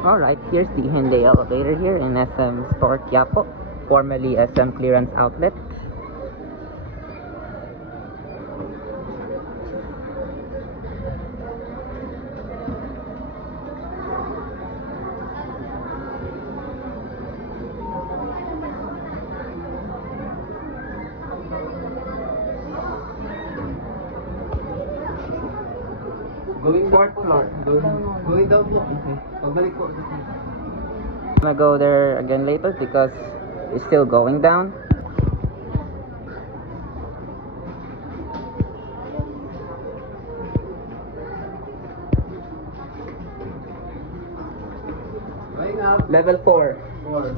Alright, here's the Hyundai elevator here in SM Store Quiapo, formerly SM Clearance Outlet. Going Fourth floor. Going down po. Okay. Pagbalik po. I'm gonna go there again later because it's still going down. Going up. Level 4. 4.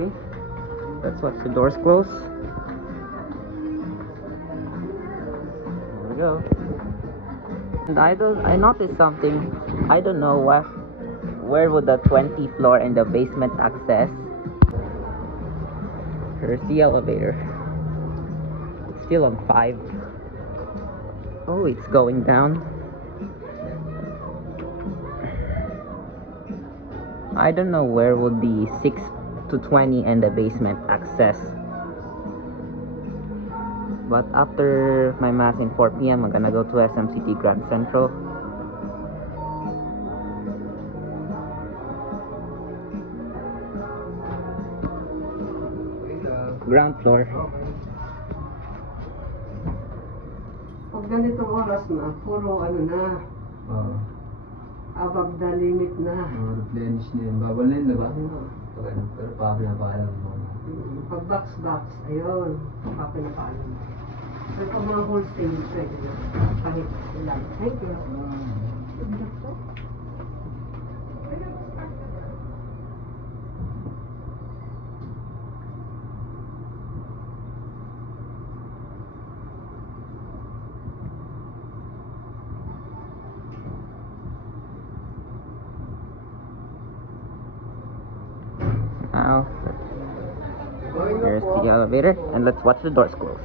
Okay, let's watch the doors close. There we go. And I noticed something. I don't know where would the 20th floor and the basement access. Here's the elevator. It's still on 5. Oh, it's going down. I don't know where would the 6 to 20 and the basement access. But after my mass in 4 p.m, I'm gonna go to SMCT Grand Central. Ground floor. Pag ganitong oras na, puro ano na, above the limit na. Replenish na yun. Babal na yun, diba? Pero pa pinapaalam mo. Pag box, ayun, pa pinapaalam mo. Pero pag mga wholesale, pwede na. Kahit ilan. Thank you. Now, here's the elevator, and let's watch the doors close.